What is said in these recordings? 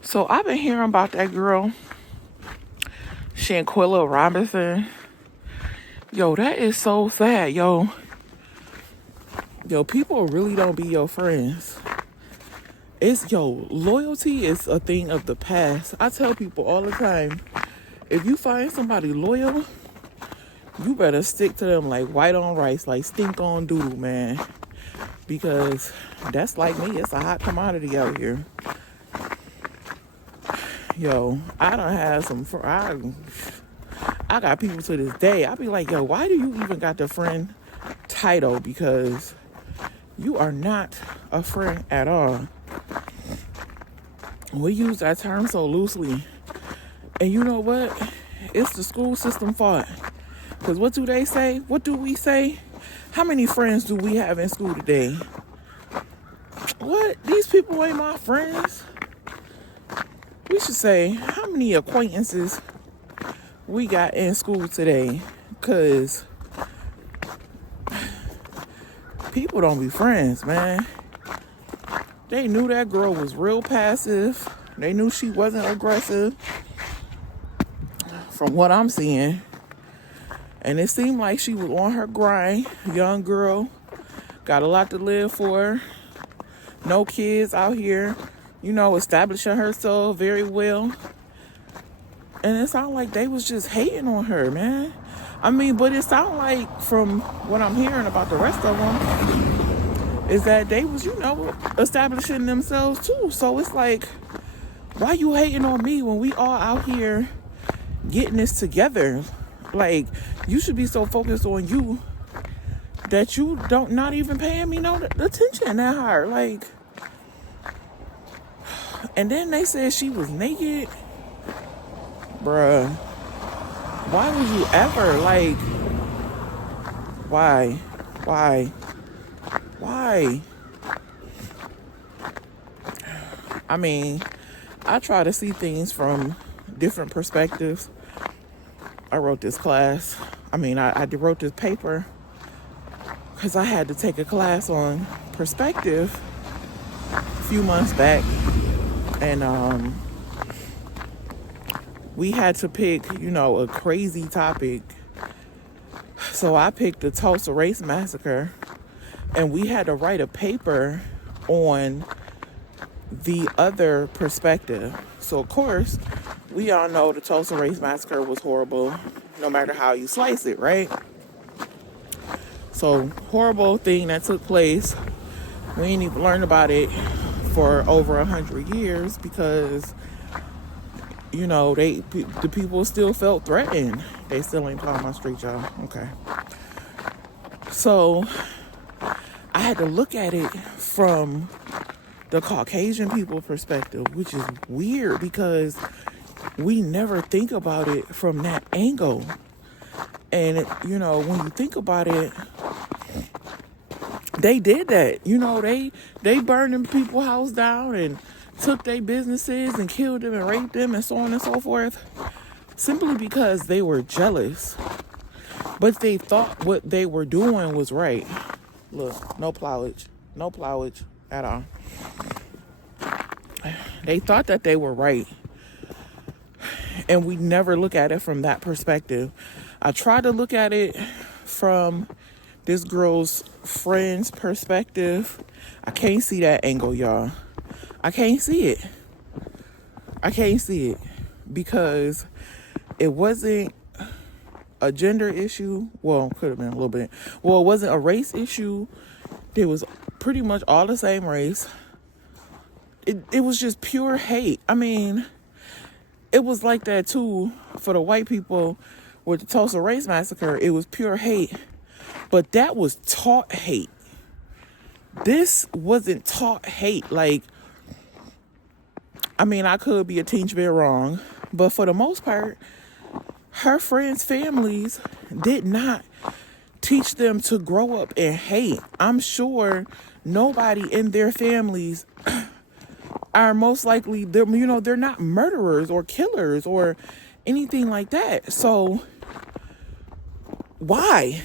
So I've been hearing about that girl, Shanquella Robinson. Yo, that is so sad, yo. Yo, people really don't be your friends. Loyalty is a thing of the past. I tell people all the time, if you find somebody loyal, you better stick to them like white on rice, like stink on doodle, man. Because that's like me, it's a hot commodity out here. Yo, I done had some, I got people to this day, I be like, yo, why do you even got the friend title? Because you are not a friend at all. We use that term so loosely. And you know what? It's the school system fault. Because what do they say? What do we say? How many friends do we have in school today? What? These people ain't my friends. We should say, how many acquaintances we got in school today? Because people don't be friends, man. They knew that girl was real passive. They knew she wasn't aggressive, from what I'm seeing. And it seemed like she was on her grind. Young girl, got a lot to live for. No kids out here, establishing herself very well. And it sounded like they was just hating on her, man. I mean, but it sounded like, from what I'm hearing about the rest of them, is that they was, establishing themselves too. So it's like, why you hating on me when we all out here getting this together? Like, you should be so focused on you that you don't not even paying me no attention that hard. Like, and then they said she was naked. Bruh, why would you ever, like, why? I mean, I try to see things from different perspectives. I wrote this class. I wrote this paper because I had to take a class on perspective a few months back. And we had to pick, a crazy topic. So I picked the Tulsa Race Massacre, and we had to write a paper on the other perspective. So, of course, we all know the Tulsa Race Massacre was horrible, no matter how you slice it, right? So, horrible thing that took place. We ain't even learned about it for over 100 years because, the people still felt threatened. They still ain't plowing my street, y'all. Okay. So, I had to look at it from the Caucasian people perspective, which is weird because we never think about it from that angle. And, when you think about it, they did that. They burned them people's house down and took their businesses and killed them and raped them and so on and so forth, simply because they were jealous. But they thought what they were doing was right. Look, no plowage at all. They thought that they were right. And we never look at it from that perspective. I tried to look at it from this girl's friend's perspective. I can't see that angle, y'all. I can't see it because it wasn't a gender issue. Well, could have been a little bit. Well, it wasn't a race issue. It was pretty much all the same race. It was just pure hate. I mean, it was like that too for the white people with the Tulsa Race Massacre. It was pure hate. But that was taught hate. This wasn't taught hate. Like, I could be a teeny bit wrong, but for the most part, her friends' families did not teach them to grow up and hate. I'm sure nobody in their families are most likely, they're not murderers or killers or anything like that. So why?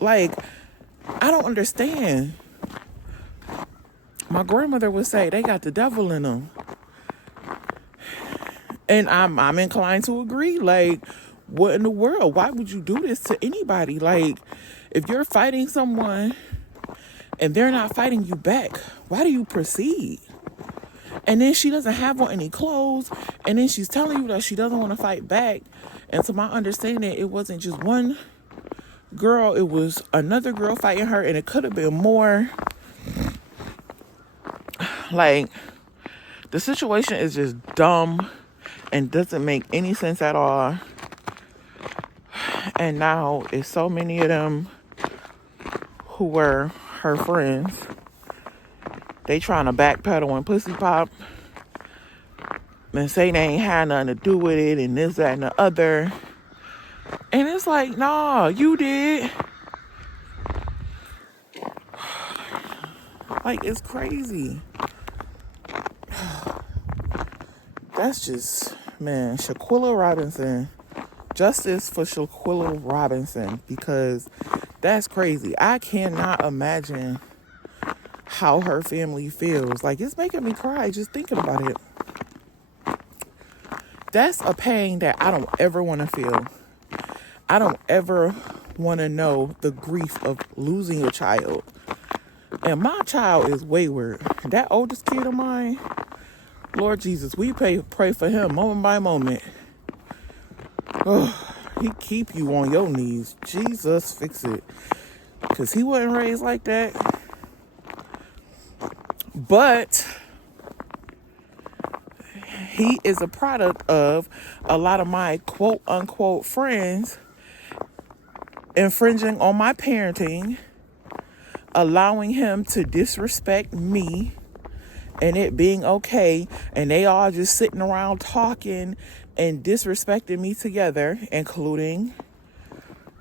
Like, I don't understand. My grandmother would say they got the devil in them. And I'm inclined to agree. Like, what in the world? Why would you do this to anybody? Like, if you're fighting someone and they're not fighting you back, why do you proceed? And then she doesn't have on any clothes, and then she's telling you that she doesn't want to fight back. And to my understanding, it wasn't just one girl, it was another girl fighting her, and it could have been more. Like, the situation is just dumb and doesn't make any sense at all. And now it's so many of them who were her friends. They trying to backpedal and pussy pop and say they ain't had nothing to do with it and this, that, and the other. And it's like, nah, you did. Like, it's crazy. That's just, man, Shanquella Robinson. Justice for Shanquella Robinson, because that's crazy. I cannot imagine how her family feels. Like, it's making me cry just thinking about it. That's a pain that I don't ever want to feel. I don't ever want to know the grief of losing a child. And my child is wayward. That oldest kid of mine, Lord Jesus, we pray for him moment by moment. Oh, he keep you on your knees. Jesus, fix it. Because he wasn't raised like that. But he is a product of a lot of my quote-unquote friends infringing on my parenting, allowing him to disrespect me, and it being okay, and they all just sitting around talking and disrespecting me together, including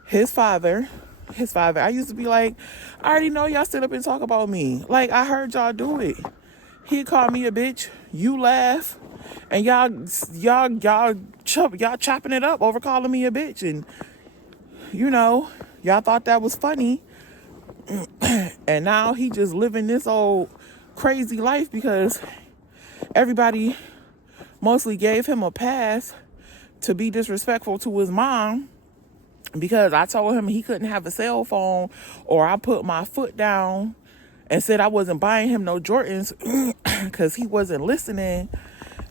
his father. I used to be like, I already know y'all sit up and talk about me. Like, I heard y'all do it. He called me a bitch. You laugh. And y'all chopping it up over calling me a bitch. And, y'all thought that was funny. And now he just living this old crazy life because everybody mostly gave him a pass to be disrespectful to his mom because I told him he couldn't have a cell phone, or I put my foot down and said I wasn't buying him no Jordans because he wasn't listening.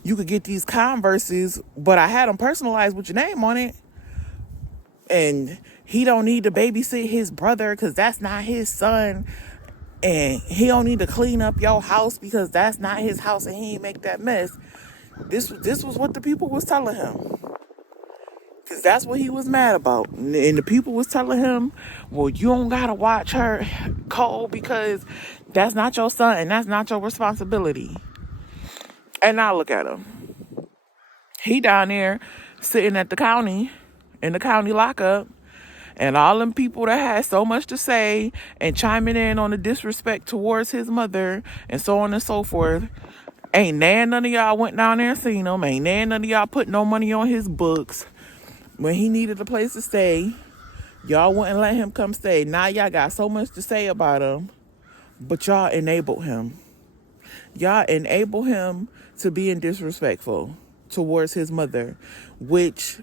You could get these Converses, but I had them personalized with your name on it. And he don't need to babysit his brother because that's not his son. And he don't need to clean up your house because that's not his house and he ain't make that mess. This was what the people was telling him. Because that's what he was mad about. And the people was telling him, well, you don't got to watch her, Cole, because that's not your son and that's not your responsibility. And now look at him. He down there sitting at the county, in the county lockup, and all them people that had so much to say and chiming in on the disrespect towards his mother and so on and so forth. Ain't none of y'all went down there and seen him. Ain't none of y'all put no money on his books. When he needed a place to stay, y'all wouldn't let him come stay. Now y'all got so much to say about him, but y'all enabled him. Y'all enable him to being disrespectful towards his mother, which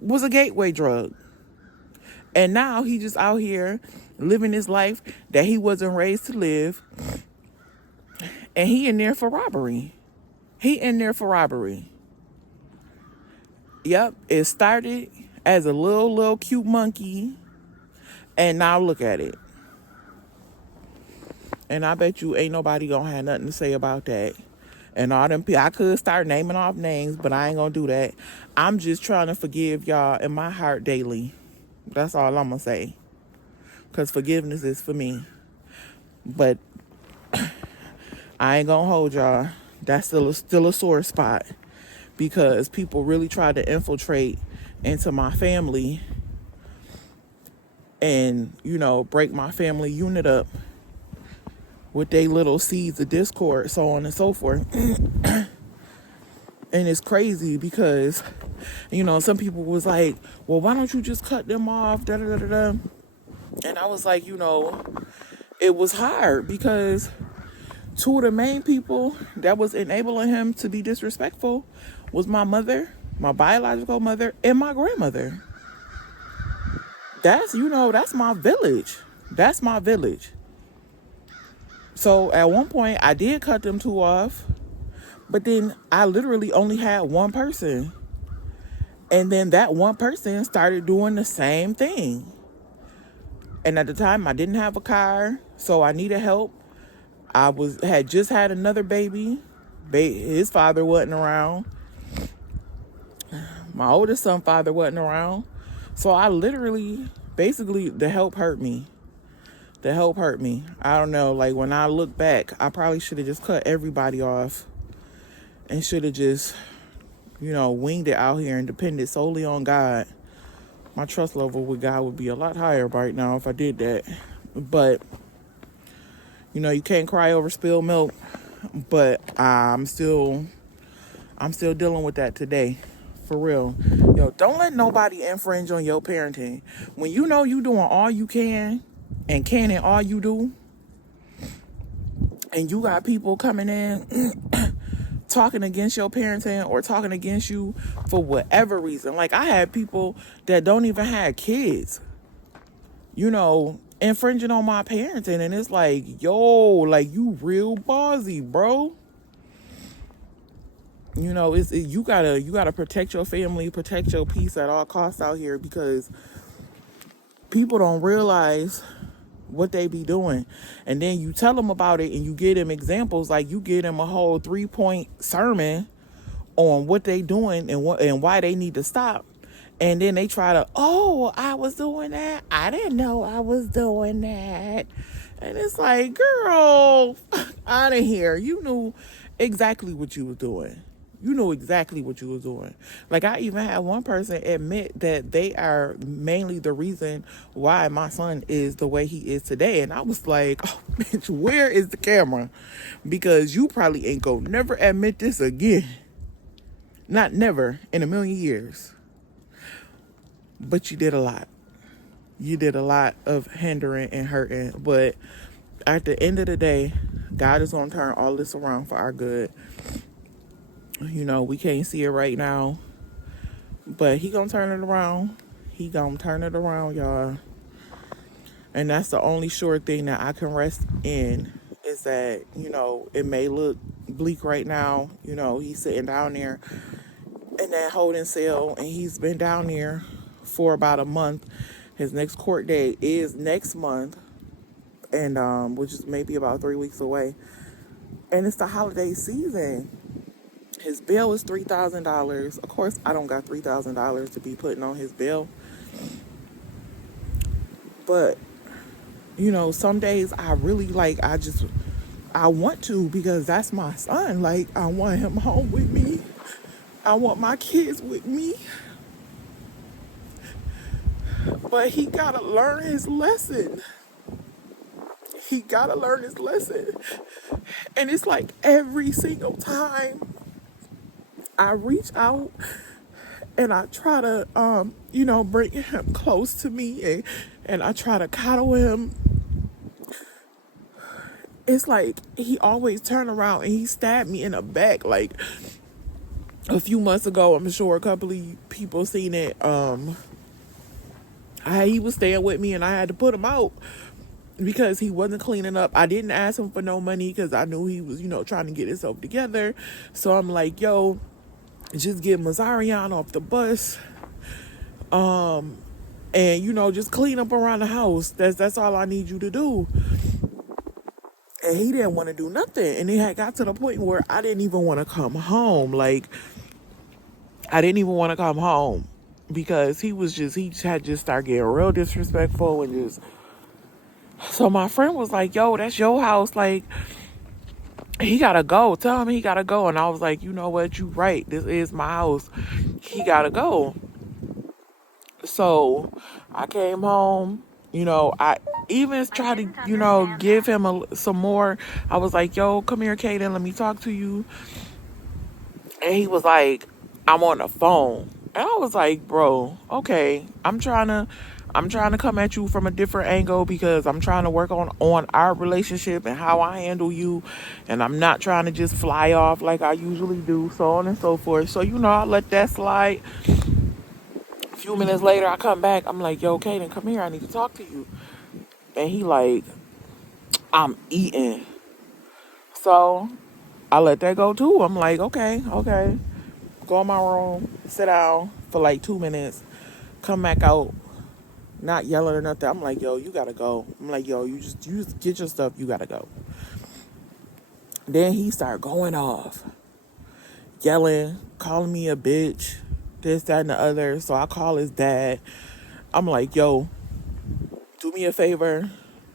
was a gateway drug. And now he just out here living his life that he wasn't raised to live. And he in there for robbery. Yep, it started as a little cute monkey. And now look at it. And I bet you ain't nobody gonna have nothing to say about that. And all them people, I could start naming off names, but I ain't gonna do that. I'm just trying to forgive y'all in my heart daily. That's all I'm gonna say. Because forgiveness is for me. But I ain't gonna hold y'all. That's still a sore spot. Because people really tried to infiltrate into my family and, break my family unit up with their little seeds of discord, so on and so forth. And it's crazy because, some people was like, well, why don't you just cut them off, da da da da da. And I was like, it was hard because two of the main people that was enabling him to be disrespectful was my mother, my biological mother, and my grandmother. That's my village. That's my village. So at one point I did cut them two off, but then I literally only had one person. And then that one person started doing the same thing. And at the time I didn't have a car, so I needed help. I had just had another baby. His father wasn't around. My oldest son's father wasn't around. So I literally, basically, the help hurt me. The help hurt me. I don't know, like when I look back, I probably should have just cut everybody off and should have just, winged it out here and depended solely on God. My trust level with God would be a lot higher right now if I did that. But, you can't cry over spilled milk. But I'm still dealing with that today. For real. Don't let nobody infringe on your parenting. When you know you doing all you can and can in all you do, and you got people coming in talking against your parenting or talking against you for whatever reason. Like, I had people that don't even have kids, infringing on my parenting. And it's like, yo, like, you real ballsy, bro. You gotta protect your family, protect your peace at all costs out here, because people don't realize what they be doing. And then you tell them about it and you give them examples, like you give them a whole 3-point sermon on what they doing and why they need to stop. And then they try to, oh, I was doing that. I didn't know I was doing that. And it's like, girl, out of here. You knew exactly what you was doing. You know exactly what you was doing. Like, I even had one person admit that they are mainly the reason why my son is the way he is today. And I was like, oh, bitch, where is the camera? Because you probably ain't gonna never admit this again. Not never in a million years. But you did a lot. You did a lot of hindering and hurting. But at the end of the day, God is gonna turn all this around for our good. We can't see it right now, but he gonna turn it around. He gonna turn it around, y'all. And that's the only sure thing that I can rest in, is that, it may look bleak right now. He's sitting down there in that holding cell, and he's been down there for about a month. His next court date is next month, and which is maybe about 3 weeks away. And it's the holiday season. His bail is $3,000. Of course, I don't got $3,000 to be putting on his bail. But, some days I really I want to, because that's my son. Like, I want him home with me. I want my kids with me. But he gotta learn his lesson. He gotta learn his lesson. And it's like every single time I reach out and I try to, bring him close to me, and I try to cuddle him, it's like he always turn around and he stabbed me in the back. Like, a few months ago, I'm sure a couple of people seen it. He was staying with me and I had to put him out because he wasn't cleaning up. I didn't ask him for no money because I knew he was, trying to get himself together. So I'm like, yo, just get Mazarian off the bus, and just clean up around the house. That's all I need you to do. And he didn't want to do nothing, and it had got to the point where I didn't even want to come home. Like, I didn't even want to come home because he had just started getting real disrespectful and just. So my friend was like, yo, that's your house, like, he gotta go. Tell him he gotta go. And I was like, you know what? You right. This is my house. He gotta go. So I came home You know, I even tried to, give him some more. I was like, yo, come here, Kaden, let me talk to you. And he was like, I'm on the phone. And I was like, bro, okay, I'm trying to come at you from a different angle because I'm trying to work on our relationship and how I handle you, and I'm not trying to just fly off like I usually do, so on and so forth. So I let that slide. A few minutes later, I come back. I'm like, yo, Kaden, come here. I need to talk to you. And he like, I'm eating. So I let that go too. I'm like, okay, okay. Go in my room, sit down for like 2 minutes, come back out, not yelling or nothing. I'm like, yo, you gotta go. I'm like, yo, you just get your stuff, you gotta go. Then he started going off, yelling, calling me a bitch, this, that, and the other. So I call his dad. I'm like, yo, do me a favor,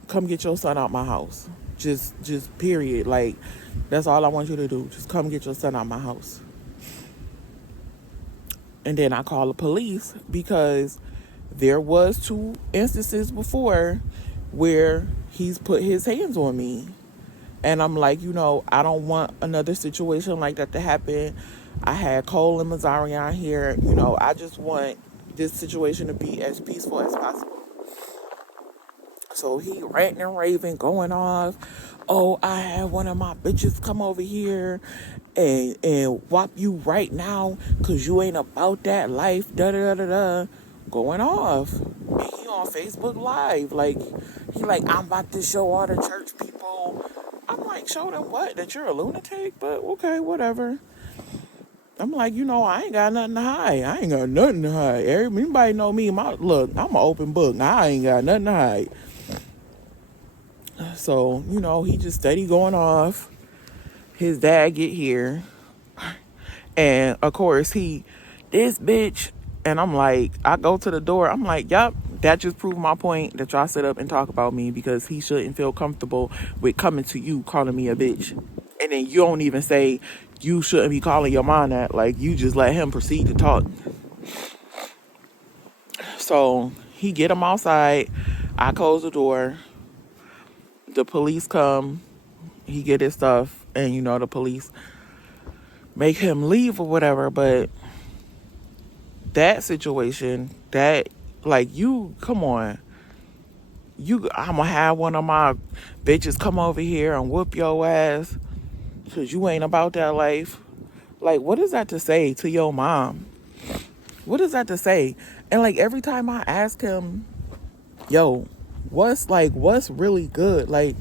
come get your son out my house. Just period. Like, that's all I want you to do. Just come get your son out my house. And then I call the police because there was 2 instances before where he's put his hands on me. And I'm like, I don't want another situation like that to happen. I had Cole and Mazarian here. I just want this situation to be as peaceful as possible. So he ranting and raving, going off. Oh, I had one of my bitches come over here and whop you right now because you ain't about that life, da-da-da-da-da. Going off. And he on Facebook Live. Like, I'm about to show all the church people. I'm like, show them what? That you're a lunatic? But okay, whatever. I'm like, I ain't got nothing to hide. I ain't got nothing to hide. Anybody know me? Look, I'm an open book. I ain't got nothing to hide. So, he just steady going off. His dad get here. And, of course, this bitch. And I'm like, I go to the door. I'm like, yup, that just proved my point that y'all sit up and talk about me because he shouldn't feel comfortable with coming to you calling me a bitch. And then you don't even say you shouldn't be calling your mom that. Like, you just let him proceed to talk. So he get him outside. I close the door. The police come. He get his stuff. And, the police make him leave or whatever. But that situation, come on. I'm gonna have one of my bitches come over here and whoop your ass because you ain't about that life. Like, what is that to say to your mom? What is that to say? And like every time I ask him, yo, what's really good? Like,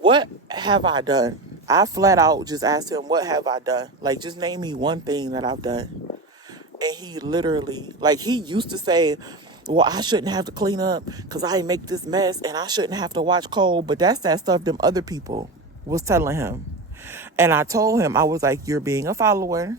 what have I done? I flat out just asked him, what have I done? Like, just name me one thing that I've done. And he literally, he used to say, well, I shouldn't have to clean up because I make this mess and I shouldn't have to watch Cole. But that's that stuff them other people was telling him. And I told him, I was like, you're being a follower.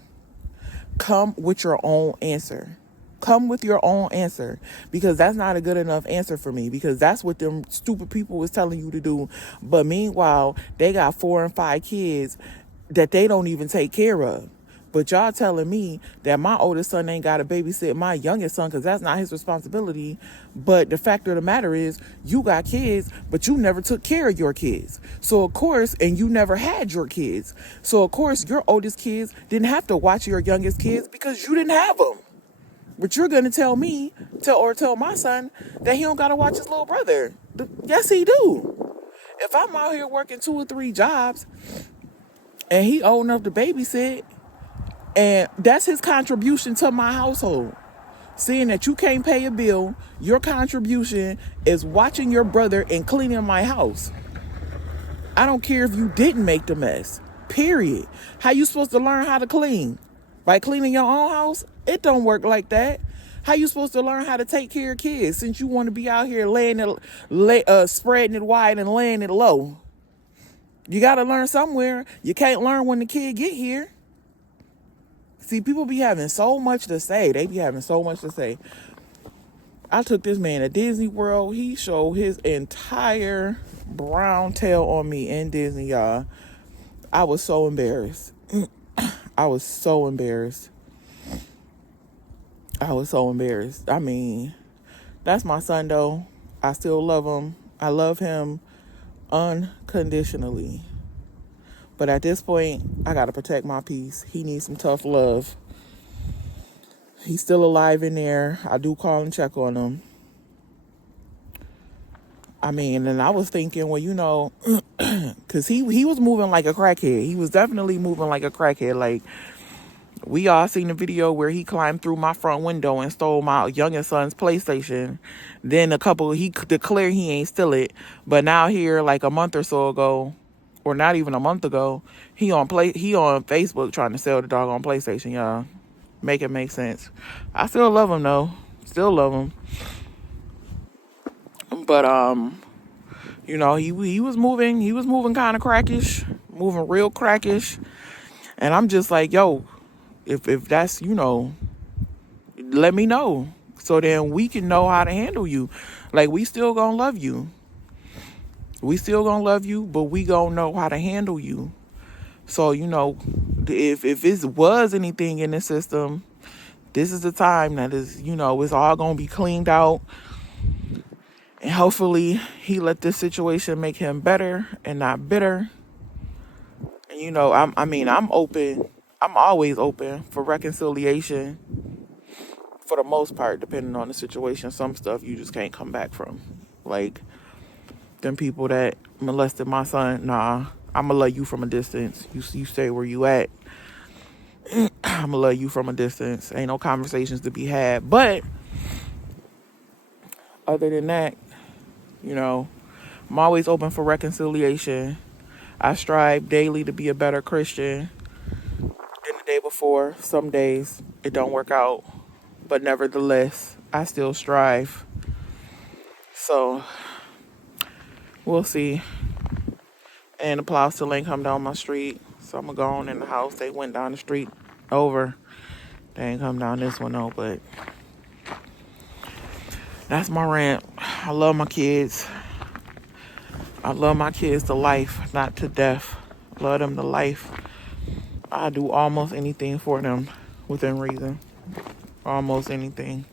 Come with your own answer. Come with your own answer, because that's not a good enough answer for me, because that's what them stupid people was telling you to do. But meanwhile, they got 4 and 5 kids that they don't even take care of. But y'all telling me that my oldest son ain't got to babysit my youngest son because that's not his responsibility. But the fact of the matter is, you got kids, but you never took care of your kids. So, of course, and you never had your kids. So, of course, your oldest kids didn't have to watch your youngest kids because you didn't have them. But you're going to tell me, tell my son, that he don't got to watch his little brother. Yes, he do. If I'm out here working 2 or 3 jobs and he old enough to babysit, and that's his contribution to my household. Seeing that you can't pay a bill, your contribution is watching your brother and cleaning my house. I don't care if you didn't make the mess. Period. How you supposed to learn how to clean? By cleaning your own house? It don't work like that. How you supposed to learn how to take care of kids since you want to be out here spreading it wide and laying it low? You got to learn somewhere. You can't learn when the kid get here. See, people be having so much to say. They be having so much to say. I took this man to Disney World. He showed his entire brown tail on me in Disney, y'all. I was so embarrassed. I was so embarrassed. I mean, That's my son, though. I still love him. I love him unconditionally. But at this point, I got to protect my peace. He needs some tough love. He's still alive in there. I do call and check on him. I mean, and I was thinking, well, you know, because he was moving like a crackhead. He was definitely moving like a crackhead. Like, we all seen the video where he climbed through my front window and stole my youngest son's PlayStation. Then he declared he ain't steal it. But now here, like a month or so ago, or not even a month ago, he on Facebook trying to sell the doggone PlayStation, y'all. Make it make sense. I still love him though. Still love him. But you know, he was moving kind of crackish, moving real crackish. And I'm just like, yo, if that's, you know, let me know. So then we can know how to handle you. Like, we still gonna love you. We still gonna love you, but we gonna know how to handle you. So, you know, if it was anything in the system, this is the time that is, you know, it's all gonna be cleaned out. And hopefully he let this situation make him better and not bitter. And, you know, I'm open. I'm always open for reconciliation for the most part, depending on the situation. Some stuff you just can't come back from. Like, them people that molested my son, nah, I'm gonna love you from a distance. You stay where you at. I'm gonna love you from a distance. Ain't no conversations to be had. But other than that, you know, I'm always open for reconciliation. I strive daily to be a better Christian than the day before. Some days it don't work out, but nevertheless, I still strive. So we'll see. And the plow still ain't come down my street, so I'm gonna go on in the house. They went down the street over. They ain't come down this one though, but that's my rant. I love my kids. I love my kids to life, not to death. Love them to life. I do almost anything for them within reason. Almost anything.